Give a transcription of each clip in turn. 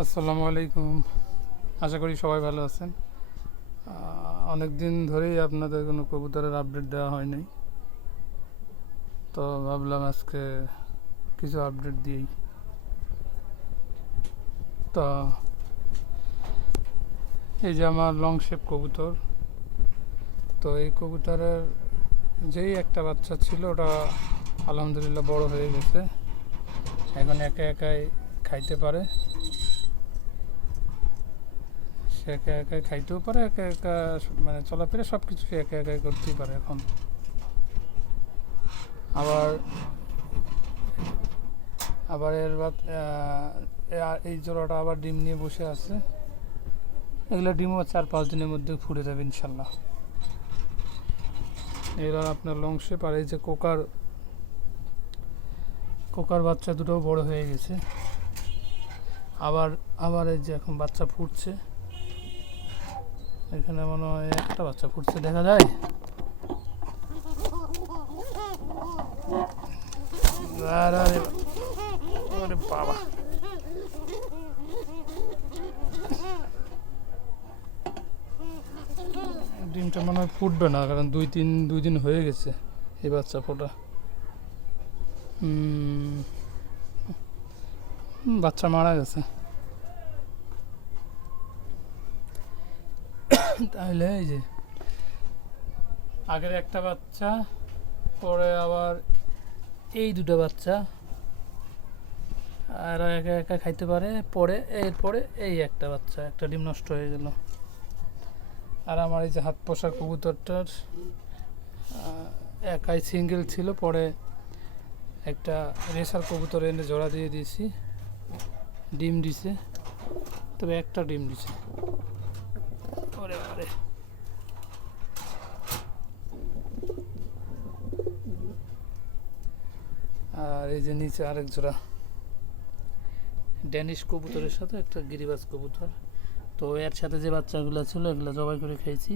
আসসালামু আলাইকুম। আশা করি সবাই ভালো আছেন। অনেক দিন ধরেই আপনাদের কোনো কবুতরের আপডেট দেওয়া হয় নাই, তো ভাবলাম আজকে কিছু আপডেট দিই। তো এই যে আমার লং শেপ কবুতর, তো এই কবুতরের যেই একটা বাচ্চা ছিল ওটা আলহামদুলিল্লাহ বড় হয়ে গেছে। এখন একা একাই খাইতে পারে, সে একা একাই খাইতেও পারে, একা একা মানে চলাফেরা সব কিছু সে একা একাই করতেই পারে এখন। আবার আবার এই জোড়াটা আবার ডিম নিয়ে বসে আছে। এগুলো ডিমও 4-5 দিনের মধ্যে ফুটে যাবে ইনশাল্লাহ। এরা আপনার লং শেপ। আর এই যে কোকার কোকার বাচ্চা দুটোও বড় হয়ে গেছে। আবার আবার এই যে এখন বাচ্চা ফুটছে, এখানে মনে হয় একটা বাচ্চা ফুটছে, দেখা যায়। আরে আরে বাবা, ডিমটা মনে হয় ফুটবে না, কারণ 2 দিন হয়ে গেছে এই বাচ্চা ফোটা। বাচ্চা মারা গেছে। তাহলে এই যে আগের একটা বাচ্চা, পরে আবার এই দুটো বাচ্চা, আর একা একা খাইতে পারে। এরপরে এই একটা বাচ্চা, একটা ডিম নষ্ট হয়ে গেল। আর আমার এই যে হাত পোষা কবুতরটার একাই সিঙ্গেল ছিল, পরে একটা রেসার কবুতর এনে জোড়া দিয়ে দিয়েছি, ডিম দিছে, তবে একটা ডিম দিছে। ওরে বারে, আর এই যে নিচে আরেক জোড়া ড্যানিশ কবুতরের সাথে একটা গিরিবাজ কবুতর। তো এর সাথে যে বাচ্চাগুলো ছিল এগুলো জবাই করে খেয়েছি।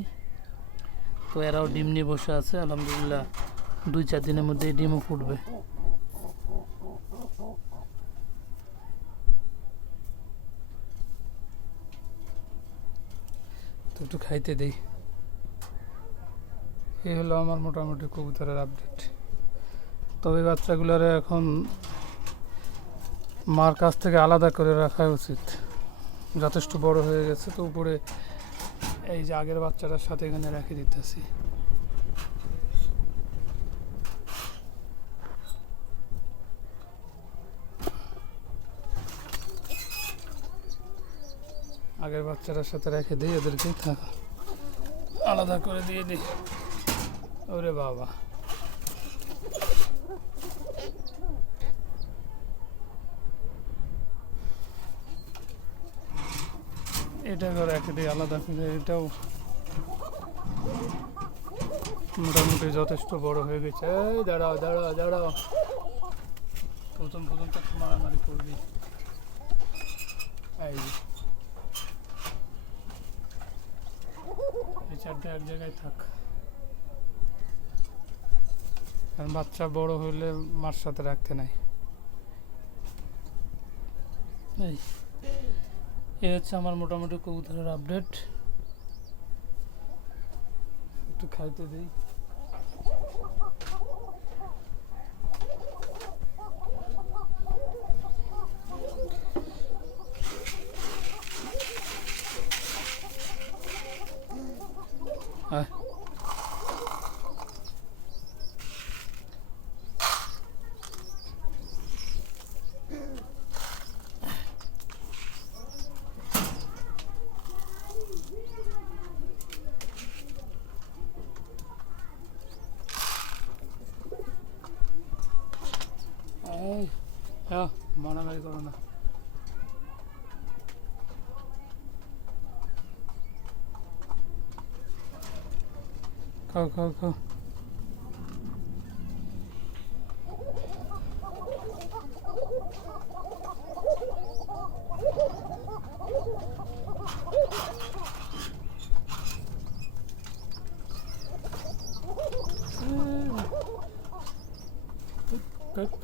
তো এরাও ডিম নিয়ে বসে আছে আলহামদুলিল্লাহ, 2-4 দিনের মধ্যে ডিমও ফুটবে। তো একটু খাইতে দেই। এই হলো আমার মোটামুটি কবুতরের আপডেট। তবে বাচ্চাগুলোর এখন মার কাছ থেকে আলাদা করে রাখা উচিত, যথেষ্ট বড় হয়ে গেছে। তো উপরে এই যে আগের বাচ্চাটার সাথে এখানে রেখে দিতেছি। আগের বাচ্চাটার সাথে রেখে দিই, ওদেরকে আলাদা করে দিয়ে দিই। ওরে বাবা, এটাকে রেখে দিই আলাদা করে। এটাও মোটামুটি যথেষ্ট বড় হয়ে গেছে। এই দাঁড়াও দাঁড়াও দাঁড়াও, প্রথম তো মারামারি করবি। এই চারটে এক জায়গায় থাক, কারণ বাচ্চা বড় হলে মার সাথে রাখতে নাই। এই হচ্ছে আমার মোটামুটি কবুতরের আপডেট। একটু খাইতে দিই। হ্যাঁ, মারামারি করো না। খাও খাও খাও।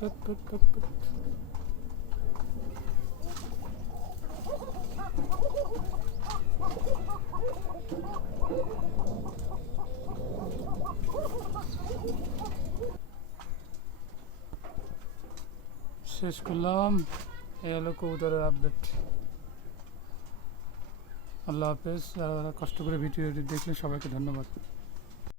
Put. শেষ করলাম। এই হলো কবুতরের আপডেট। আল্লাহ হাফেজ। যারা কষ্ট করে ভিডিওটি দেখলেন সবাইকে ধন্যবাদ।